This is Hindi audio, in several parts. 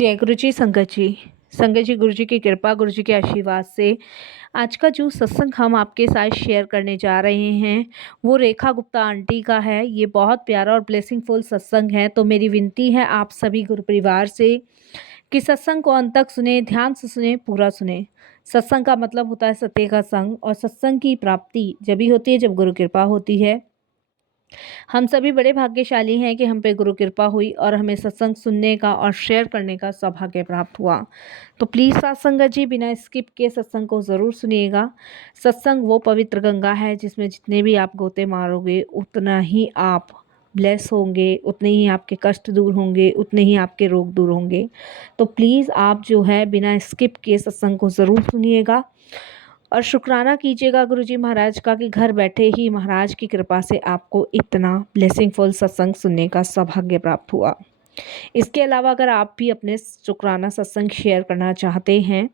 जय गुरु जी, संगत जी। संगत जी, गुरु जी की कृपा, गुरु जी के आशीर्वाद से आज का जो सत्संग हम आपके साथ शेयर करने जा रहे हैं, वो रेखा गुप्ता आंटी का है। ये बहुत प्यारा और ब्लेसिंगफुल सत्संग है। तो मेरी विनती है आप सभी गुरु परिवार से कि सत्संग को अंत तक सुने, ध्यान से सुने, पूरा सुने। सत्संग का मतलब होता है सत्य का संग, और सत्संग की प्राप्ति जब भी होती है जब गुरु कृपा होती है। हम सभी बड़े भाग्यशाली हैं कि हम पे गुरु कृपा हुई और हमें सत्संग सुनने का और शेयर करने का सौभाग्य प्राप्त हुआ। तो प्लीज़ साथ संगत जी बिना स्किप किए सत्संग को ज़रूर सुनिएगा। सत्संग वो पवित्र गंगा है जिसमें जितने भी आप गोते मारोगे उतना ही आप ब्लेस होंगे, उतने ही आपके कष्ट दूर होंगे, उतने ही आपके रोग दूर होंगे। तो प्लीज़ आप जो है बिना स्किप किए सत्संग को ज़रूर सुनिएगा और शुक्राना कीजिएगा गुरु जी महाराज का कि घर बैठे ही महाराज की कृपा से आपको इतना ब्लेसिंगफुल सत्संग सुनने का सौभाग्य प्राप्त हुआ। इसके अलावा अगर आप भी अपने शुक्राना सत्संग शेयर करना चाहते हैं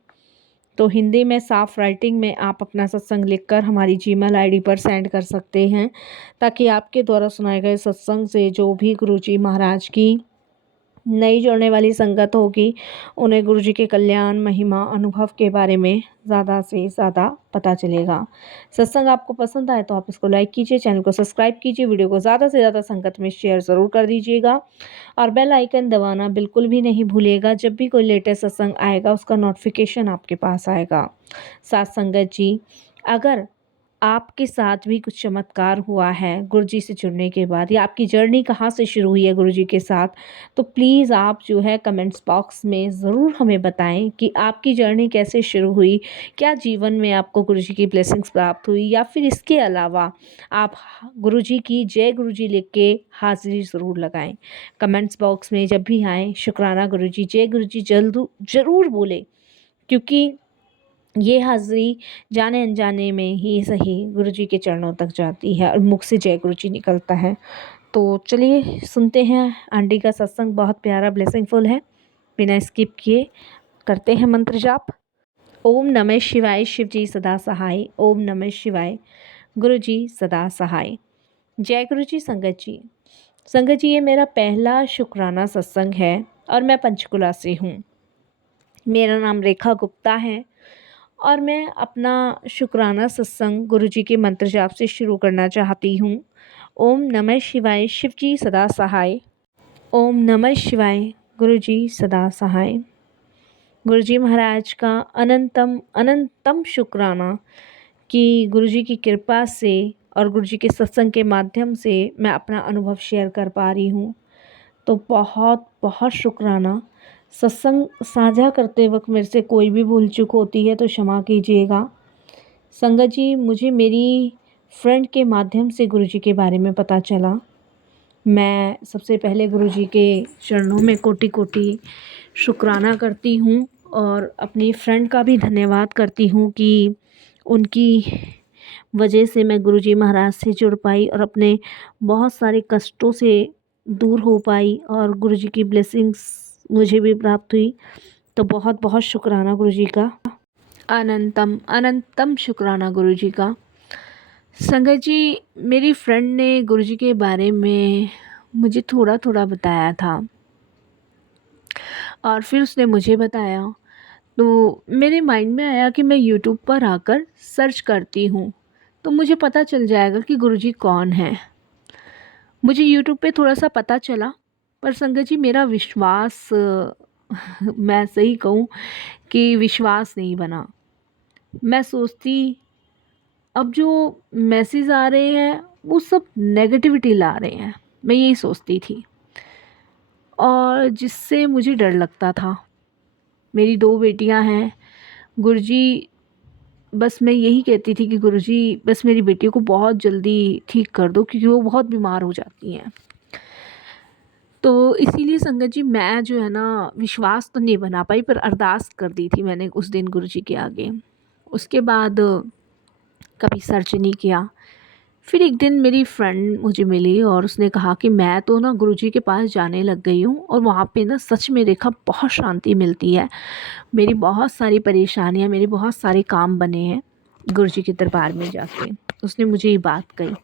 तो हिंदी में साफ राइटिंग में आप अपना सत्संग लिखकर हमारी जीमेल आईडी पर सेंड कर सकते हैं, ताकि आपके द्वारा सुनाए गए सत्संग से जो भी गुरु जी महाराज की नई जुड़ने वाली संगत होगी उन्हें गुरु जी के कल्याण, महिमा, अनुभव के बारे में ज़्यादा से ज़्यादा पता चलेगा। सत्संग आपको पसंद आए तो आप इसको लाइक कीजिए, चैनल को सब्सक्राइब कीजिए, वीडियो को ज़्यादा से ज़्यादा संगत में शेयर ज़रूर कर दीजिएगा और बेल आइकन दबाना बिल्कुल भी नहीं भूलिएगा। जब भी कोई लेटेस्ट सत्संग आएगा उसका नोटिफिकेशन आपके पास आएगा। साथ संगत जी, अगर आपके साथ भी कुछ चमत्कार हुआ है गुरुजी से जुड़ने के बाद, या आपकी जर्नी कहाँ से शुरू हुई है गुरुजी के साथ, तो प्लीज़ आप जो है कमेंट्स बॉक्स में ज़रूर हमें बताएं कि आपकी जर्नी कैसे शुरू हुई, क्या जीवन में आपको गुरुजी की ब्लेसिंग्स प्राप्त हुई, या फिर इसके अलावा आप गुरुजी की जय गुरुजी लिख के हाजिरी ज़रूर लगाएं। कमेंट्स बॉक्स में जब भी आएँ शुक्राना गुरुजी, जय गुरुजी जल्द ज़रूर बोलें, क्योंकि ये हाज़िरी जाने अनजाने में ही सही गुरुजी के चरणों तक जाती है और मुख से जय गुरुजी निकलता है। तो चलिए सुनते हैं आंटी का सत्संग, बहुत प्यारा ब्लेसिंगफुल है। बिना स्किप किए करते हैं मंत्र जाप। ओम नमः शिवाय, शिव जी सदा सहाय। ओम नमः शिवाय, गुरु जी सदा सहाय। जय गुरु जी। संगत जी, संगत जी, ये मेरा पहला शुक्राना सत्संग है और मैं पंचकुला से हूँ। मेरा नाम रेखा गुप्ता है और मैं अपना शुक्राना सत्संग गुरुजी के मंत्र जाप से शुरू करना चाहती हूँ। ओम नमः शिवाय, शिव जी सदा सहाय। ओम नमः शिवाय, गुरुजी सदा सहाय। गुरुजी महाराज का अनंतम अनंतम शुक्राना कि गुरुजी की कृपा से और गुरुजी के सत्संग के माध्यम से मैं अपना अनुभव शेयर कर पा रही हूँ। तो बहुत बहुत शुक्राना। सत्संग साझा करते वक्त मेरे से कोई भी भूल चूक होती है तो क्षमा कीजिएगा। संगत जी, मुझे मेरी फ्रेंड के माध्यम से गुरुजी के बारे में पता चला। मैं सबसे पहले गुरुजी के चरणों में कोटि कोटि शुक्राना करती हूँ और अपनी फ्रेंड का भी धन्यवाद करती हूँ कि उनकी वजह से मैं गुरुजी महाराज से जुड़ पाई और अपने बहुत सारे कष्टों से दूर हो पाई और गुरुजी की ब्लेसिंग्स मुझे भी प्राप्त हुई। तो बहुत बहुत शुक्राना गुरुजी का, अनंतम अनंतम शुक्राना गुरुजी का। संगत जी, मेरी फ्रेंड ने गुरुजी के बारे में मुझे थोड़ा थोड़ा बताया था और फिर उसने मुझे बताया, तो मेरे माइंड में आया कि मैं यूट्यूब पर आकर सर्च करती हूँ तो मुझे पता चल जाएगा कि गुरुजी कौन है। मुझे यूट्यूब पे थोड़ा सा पता चला, पर संगत जी मेरा विश्वास मैं सही कहूँ कि विश्वास नहीं बना। मैं सोचती अब जो मैसेज आ रहे हैं वो सब नेगेटिविटी ला रहे हैं, मैं यही सोचती थी और जिससे मुझे डर लगता था। मेरी 2 बेटियां हैं। गुरुजी, बस मैं यही कहती थी कि गुरुजी बस मेरी बेटी को बहुत जल्दी ठीक कर दो, क्योंकि वो बहुत बीमार हो जाती हैं। तो इसीलिए संगत जी मैं जो है ना विश्वास तो नहीं बना पाई, पर अरदास कर दी थी मैंने उस दिन गुरुजी के आगे। उसके बाद कभी सर्च नहीं किया। फिर एक दिन मेरी फ्रेंड मुझे मिली और उसने कहा कि मैं तो ना गुरुजी के पास जाने लग गई हूँ और वहाँ पे ना सच में रेखा बहुत शांति मिलती है। मेरी बहुत सारी परेशानियाँ, मेरे बहुत सारे काम बने हैं गुरुजी के दरबार में जाके। उसने मुझे ये बात कही।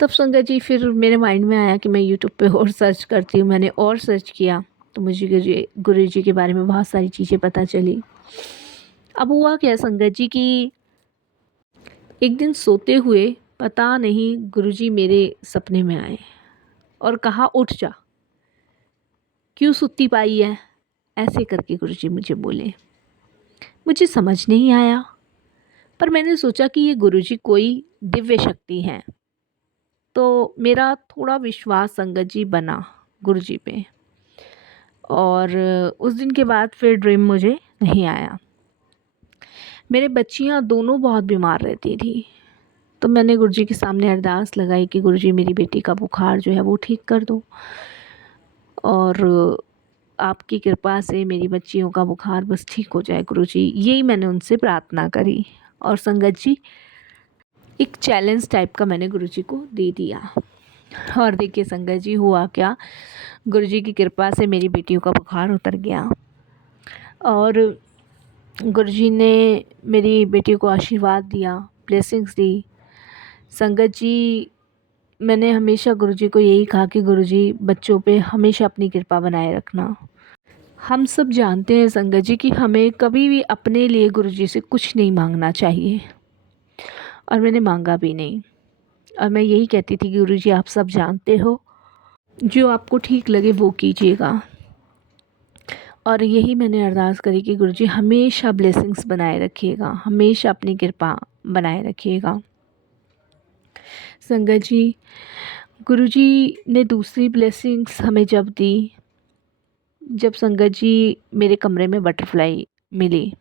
तब संगत जी फिर मेरे माइंड में आया कि मैं यूट्यूब पे और सर्च करती हूँ। मैंने और सर्च किया तो मुझे गुरु जी के बारे में बहुत सारी चीज़ें पता चली। अब हुआ क्या संगत जी कि एक दिन सोते हुए पता नहीं गुरुजी मेरे सपने में आए और कहा उठ जा, क्यों सुत्ती पाई है, ऐसे करके गुरुजी मुझे बोले। मुझे समझ नहीं आया, पर मैंने सोचा कि ये गुरुजी कोई दिव्य शक्ति है, तो मेरा थोड़ा विश्वास संगत जी बना गुरुजी पे। और उस दिन के बाद फिर ड्रीम मुझे नहीं आया। मेरे बच्चियां दोनों बहुत बीमार रहती थी, तो मैंने गुरुजी के सामने अरदास लगाई कि गुरुजी मेरी बेटी का बुखार जो है वो ठीक कर दो, और आपकी कृपा से मेरी बच्चियों का बुखार बस ठीक हो जाए गुरुजी, यही मैंने उनसे प्रार्थना करी। और संगत जी एक चैलेंज टाइप का मैंने गुरुजी को दे दिया। और देखिए संगत जी हुआ क्या, गुरुजी की कृपा से मेरी बेटियों का बुखार उतर गया और गुरुजी ने मेरी बेटी को आशीर्वाद दिया, ब्लेसिंग्स दी। संगत जी मैंने हमेशा गुरुजी को यही कहा कि गुरुजी बच्चों पे हमेशा अपनी कृपा बनाए रखना। हम सब जानते हैं संगत जी कि हमें कभी भी अपने लिए गुरुजी से कुछ नहीं मांगना चाहिए, और मैंने मांगा भी नहीं। और मैं यही कहती थी कि गुरुजी आप सब जानते हो, जो आपको ठीक लगे वो कीजिएगा। और यही मैंने अरदास करी कि गुरुजी हमेशा ब्लेसिंग्स बनाए रखिएगा, हमेशा अपनी कृपा बनाए रखिएगा। संगत जी गुरुजी ने दूसरी ब्लेसिंग्स हमें जब दी, जब संगत जी मेरे कमरे में बटरफ्लाई मिली।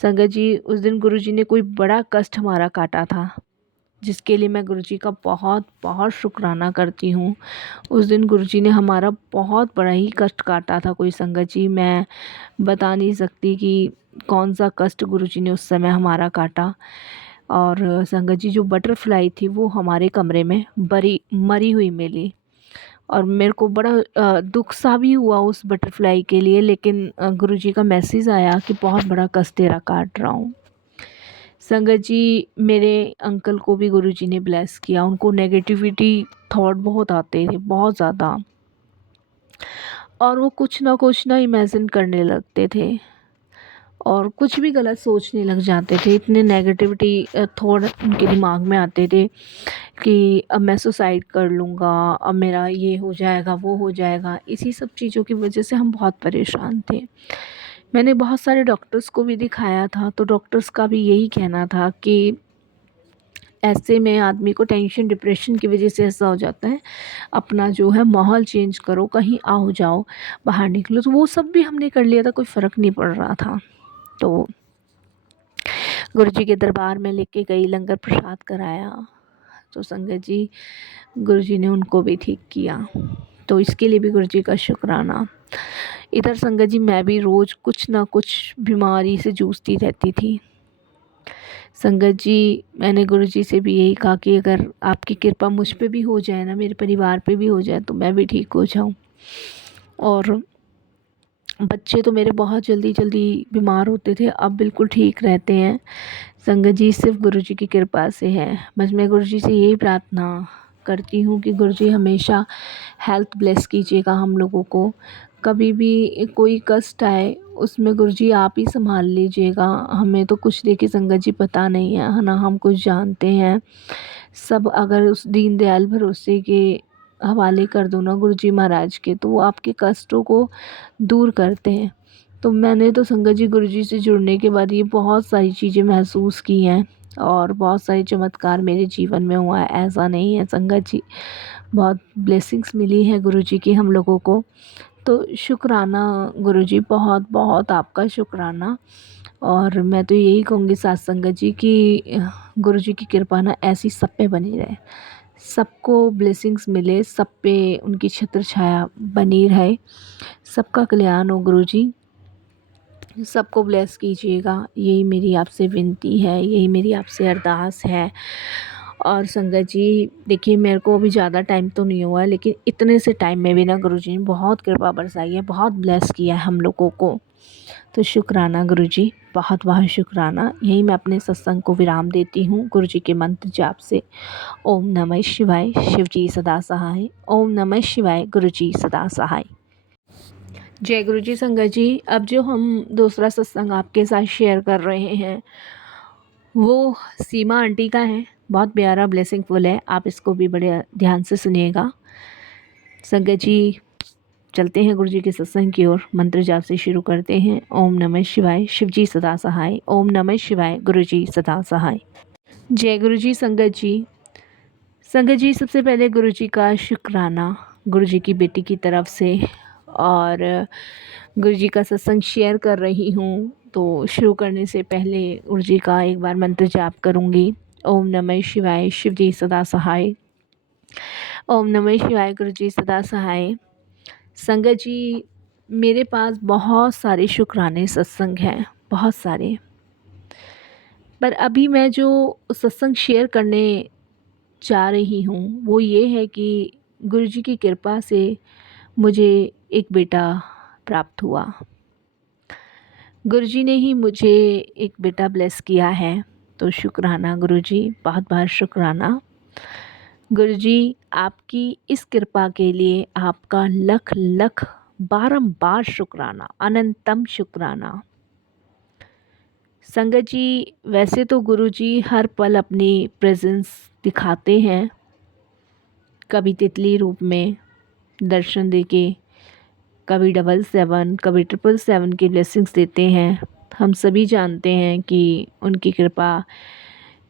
संगत जी उस दिन गुरुजी ने कोई बड़ा कष्ट हमारा काटा था, जिसके लिए मैं गुरुजी का बहुत बहुत शुक्राना करती हूँ। उस दिन गुरुजी ने हमारा बहुत बड़ा ही कष्ट काटा था कोई संगत जी, मैं बता नहीं सकती कि कौन सा कष्ट गुरुजी ने उस समय हमारा काटा। और संगत जी जो बटरफ्लाई थी वो हमारे कमरे में मरी हुई मिली, और मेरे को बड़ा दुख सा भी हुआ उस बटरफ्लाई के लिए। लेकिन गुरुजी का मैसेज आया कि बहुत बड़ा कष्ट तेरा काट रहा हूँ। संगत जी मेरे अंकल को भी गुरुजी ने ब्लेस किया, उनको नेगेटिविटी थॉट बहुत आते थे, बहुत ज़्यादा, और वो कुछ ना इमेजिन करने लगते थे और कुछ भी गलत सोचने लग जाते थे। इतने नेगेटिविटी थॉट उनके दिमाग में आते थे कि अब मैं सुसाइड कर लूँगा, अब मेरा ये हो जाएगा वो हो जाएगा। इसी सब चीज़ों की वजह से हम बहुत परेशान थे। मैंने बहुत सारे डॉक्टर्स को भी दिखाया था, तो डॉक्टर्स का भी यही कहना था कि ऐसे में आदमी को टेंशन डिप्रेशन की वजह से ऐसा हो जाता है, अपना जो है माहौल चेंज करो, कहीं आओ जाओ, बाहर निकलो। तो वो सब भी हमने कर लिया था, कोई फ़र्क नहीं पड़ रहा था। तो गुरुजी के दरबार में लेके गई, लंगर प्रसाद कराया, तो संगत जी गुरुजी ने उनको भी ठीक किया, तो इसके लिए भी गुरुजी का शुक्राना। इधर संगत जी मैं भी रोज़ कुछ ना कुछ बीमारी से जूझती रहती थी। संगत जी मैंने गुरुजी से भी यही कहा कि अगर आपकी कृपा मुझ पे भी हो जाए ना, मेरे परिवार पे भी हो जाए, तो मैं भी ठीक हो जाऊं। और बच्चे तो मेरे बहुत जल्दी बीमार होते थे, अब बिल्कुल ठीक रहते हैं। संगत जी सिर्फ गुरुजी की कृपा से है। बस मैं गुरुजी से यही प्रार्थना करती हूँ कि गुरुजी हमेशा हेल्थ ब्लेस कीजिएगा हम लोगों को। कभी भी कोई कष्ट आए उसमें गुरुजी आप ही संभाल लीजिएगा। हमें तो कुछ देखिए संगत जी पता नहीं है ना हम कुछ जानते हैं। सब अगर उस दीनदयाल भरोसे के हवाले कर दो ना गुरुजी महाराज के, तो वो आपके कष्टों को दूर करते हैं। तो मैंने तो संगत जी गुरुजी से जुड़ने के बाद ये बहुत सारी चीज़ें महसूस की हैं, और बहुत सारे चमत्कार मेरे जीवन में हुआ है। ऐसा नहीं है संगत जी, बहुत ब्लेसिंग्स मिली है गुरुजी की हम लोगों को। तो शुक्राना गुरुजी, बहुत बहुत आपका शुक्राना। और मैं तो यही कहूँगी साथ संगत जी कि गुरुजी की कृपा ना ऐसी सब पे बनी रहे, सबको ब्लेसिंग्स मिले, सब पे उनकी छत्र छाया बनी रहे, सबका कल्याण हो गुरुजी, सबको ब्लेस कीजिएगा। यही मेरी आपसे विनती है, यही मेरी आपसे अरदास है। और संगत जी देखिए मेरे को अभी ज़्यादा टाइम तो नहीं हुआ है, लेकिन इतने से टाइम में भी ना गुरुजी ने बहुत कृपा बरसाई है, बहुत ब्लेस किया है हम लोगों को। तो शुक्राना गुरुजी, बहुत बहुत शुक्राना। यही मैं अपने सत्संग को विराम देती हूँ गुरुजी के मंत्र जाप से। ओम नमः शिवाय, शिवजी सदा सहाय। ओम नमः शिवाय, गुरुजी सदा सहाय। जय गुरु जी। संगत जी, अब जो हम दूसरा सत्संग आपके साथ शेयर कर रहे हैं वो सीमा आंटी का है। बहुत प्यारा ब्लेसिंगफुल है, आप इसको भी बड़े ध्यान से सुनिएगा। संगत जी, चलते हैं गुरु जी के सत्संग की ओर। मंत्र जाप से शुरू करते हैं। ओम नमः शिवाय, शिव जी सदा सहाय। ओम नमः शिवाय, गुरु जी सदा सहाय। जय गुरु जी। संगत जी, सबसे पहले गुरु जी का शुक्राना गुरु जी की बेटी की तरफ से। और गुरु जी का सत्संग शेयर कर रही हूँ, तो शुरू करने से पहले गुरु जी का एक बार मंत्र जाप करूँगी। ओम नमः शिवाय, शिव जी सदा सहाय। ओम नमः शिवाय, गुरु जी सदा सहाय। संगत जी, मेरे पास बहुत सारे शुक्राने सत्संग हैं, बहुत सारे। पर अभी मैं जो सत्संग शेयर करने जा रही हूँ वो ये है कि गुरु जी की कृपा से मुझे एक बेटा प्राप्त हुआ। गुरु जी ने ही मुझे एक बेटा ब्लेस किया है, तो शुक्राना गुरु जी, बहुत बहुत शुक्राना। गुरु जी, आपकी इस कृपा के लिए आपका लख लख बारंबार शुक्राना, अनंतम शुक्राना। संगत जी, वैसे तो गुरु जी हर पल अपनी प्रेजेंस दिखाते हैं, कभी तितली रूप में दर्शन देके, कभी 777, कभी 777 की ब्लेसिंग्स देते हैं। हम सभी जानते हैं कि उनकी कृपा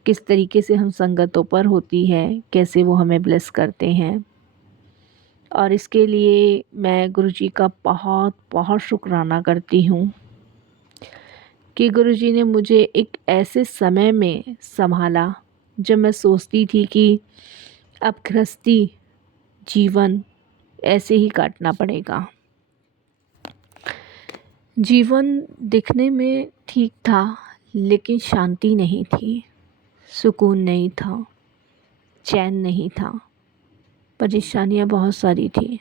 किस तरीके से हम संगतों पर होती है, कैसे वो हमें ब्लेस करते हैं। और इसके लिए मैं गुरु जी का बहुत बहुत शुक्राना करती हूँ कि गुरु जी ने मुझे एक ऐसे समय में संभाला जब मैं सोचती थी कि अब गृहस्थी जीवन ऐसे ही काटना पड़ेगा। जीवन दिखने में ठीक था, लेकिन शांति नहीं थी, सुकून नहीं था, चैन नहीं था, परेशानियाँ बहुत सारी थी।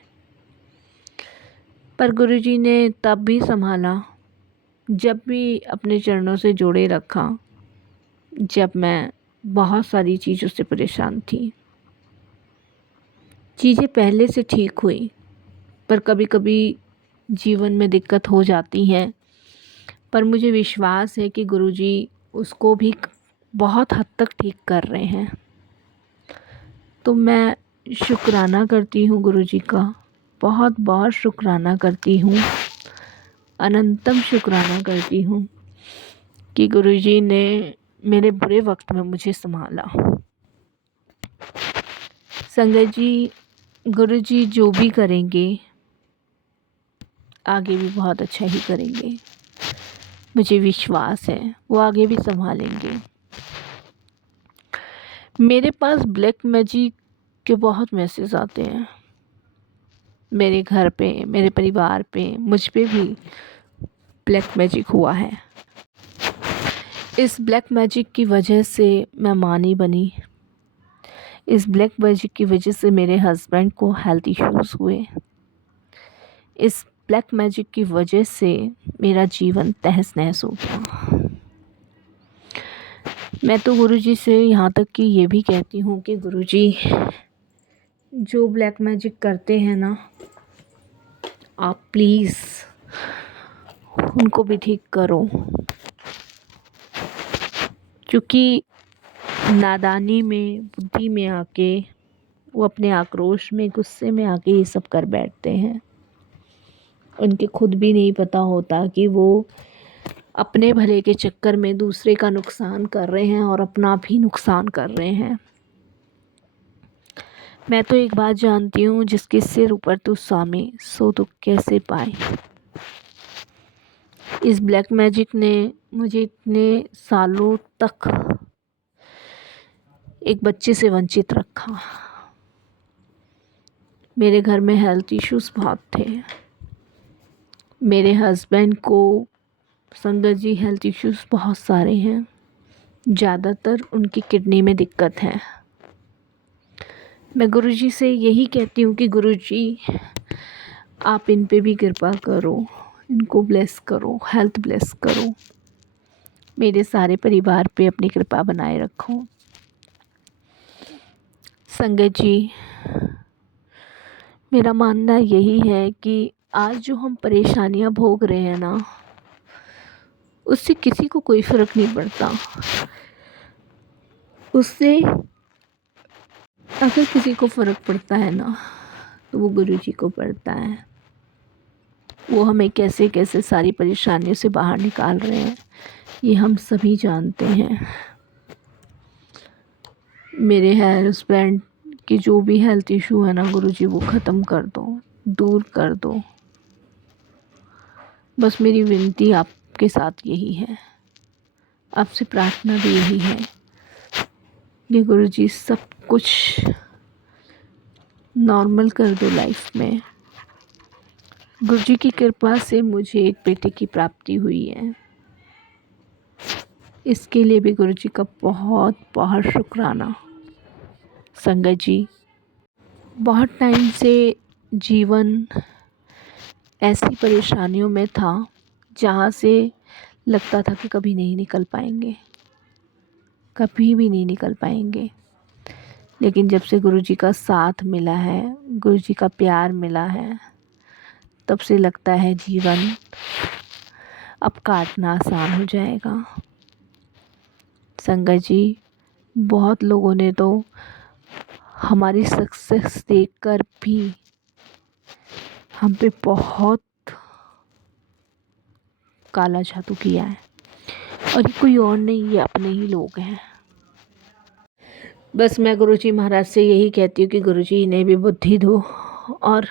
पर गुरुजी ने तब भी संभाला, जब भी अपने चरणों से जोड़े रखा, जब मैं बहुत सारी चीज़ों से परेशान थी। चीज़ें पहले से ठीक हुई, पर कभी कभी जीवन में दिक्कत हो जाती हैं। पर मुझे विश्वास है कि गुरुजी उसको भी बहुत हद तक ठीक कर रहे हैं। तो मैं शुक्राना करती हूँ गुरुजी का, बहुत बहुत शुक्राना करती हूँ, अनंतम शुक्राना करती हूँ कि गुरुजी ने मेरे बुरे वक्त में मुझे संभाला। संगत जी, गुरुजी जो भी करेंगे आगे भी बहुत अच्छा ही करेंगे, मुझे विश्वास है वो आगे भी संभालेंगे। मेरे पास ब्लैक मैजिक के बहुत मैसेज आते हैं, मेरे घर पे, मेरे परिवार पे, मुझ पे भी ब्लैक मैजिक हुआ है। इस ब्लैक मैजिक की वजह से मैं मां नहीं बनी। इस ब्लैक मैजिक की वजह से मेरे हस्बैंड को हेल्थ इश्यूज़ हुए। इस ब्लैक मैजिक की वजह से मेरा जीवन तहस नहस हो गया। मैं तो गुरुजी से यहाँ तक कि ये भी कहती हूँ कि गुरुजी जो ब्लैक मैजिक करते हैं ना, आप प्लीज़ उनको भी ठीक करो, क्योंकि नादानी में, बुद्धि में आके वो अपने आक्रोश में, गुस्से में आके ये सब कर बैठते हैं। उनके खुद भी नहीं पता होता कि वो अपने भले के चक्कर में दूसरे का नुकसान कर रहे हैं और अपना भी नुकसान कर रहे हैं। मैं तो एक बात जानती हूँ, जिसके सिर ऊपर तू सामे सो दुख कैसे पाए। इस ब्लैक मैजिक ने मुझे इतने सालों तक एक बच्चे से वंचित रखा। मेरे घर में हेल्थ इश्यूज़ बहुत थे। मेरे हस्बैंड को, संगत जी, हेल्थ इश्यूज़ बहुत सारे हैं, ज़्यादातर उनकी किडनी में दिक्कत है। मैं गुरुजी से यही कहती हूँ कि गुरुजी आप इन पे भी कृपा करो, इनको ब्लेस करो, हेल्थ ब्लेस करो, मेरे सारे परिवार पे अपनी कृपा बनाए रखो। संगत जी, मेरा मानना यही है कि आज जो हम परेशानियां भोग रहे हैं ना, उससे किसी को कोई फ़र्क नहीं पड़ता। उससे अगर किसी को फ़र्क पड़ता है ना, तो वो गुरुजी को पड़ता है। वो हमें कैसे कैसे सारी परेशानियों से बाहर निकाल रहे हैं, ये हम सभी जानते हैं। मेरे हस्बैंड की जो भी हेल्थ इशू है ना, गुरुजी वो ख़त्म कर दो, दूर कर दो। बस मेरी विनती आपके साथ यही है, आपसे प्रार्थना भी यही है कि गुरुजी सब कुछ नॉर्मल कर दो लाइफ में। गुरुजी की कृपा से मुझे एक बेटे की प्राप्ति हुई है, इसके लिए भी गुरुजी का बहुत बहुत शुक्राना। संगत जी, बहुत टाइम से जीवन ऐसी परेशानियों में था जहाँ से लगता था कि कभी नहीं निकल पाएंगे, कभी भी नहीं निकल पाएंगे। लेकिन जब से गुरुजी का साथ मिला है, गुरुजी का प्यार मिला है, तब से लगता है जीवन अब काटना आसान हो जाएगा। संगत जी, बहुत लोगों ने तो हमारी सक्सेस देखकर भी हम पे बहुत काला जादू किया है, और ये कोई और नहीं, ये अपने ही लोग हैं। बस मैं गुरुजी महाराज से यही कहती हूँ कि गुरुजी इन्हें भी बुद्धि दो और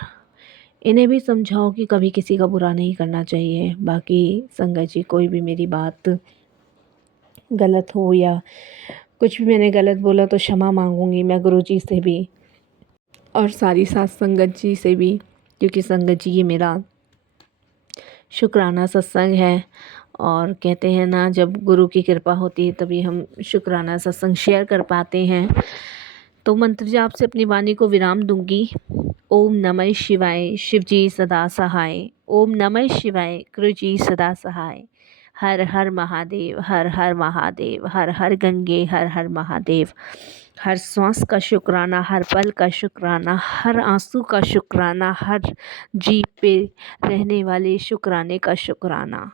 इन्हें भी समझाओ कि कभी किसी का बुरा नहीं करना चाहिए। बाकी संगत जी, कोई भी मेरी बात गलत हो या कुछ भी मैंने गलत बोला तो क्षमा मांगूंगी मैं गुरुजी से भी और सारी साथ संगत जी से भी, क्योंकि संगत जी ये मेरा शुक्राना सत्संग है। और कहते हैं ना, जब गुरु की कृपा होती है तभी हम शुक्राना सत्संग शेयर कर पाते हैं। तो मंत्र जाप से अपनी वाणी को विराम दूंगी। ओम नमः शिवाय, शिवजी सदा सहाय। ओम नमः शिवाय, गुरुजी सदा सहाय। हर हर महादेव, हर हर महादेव, हर हर गंगे, हर हर महादेव। हर सांस का शुक्राना, हर पल का शुक्राना, हर आंसू का शुक्राना, हर जी पे रहने वाले शुक्राने का शुक्राना।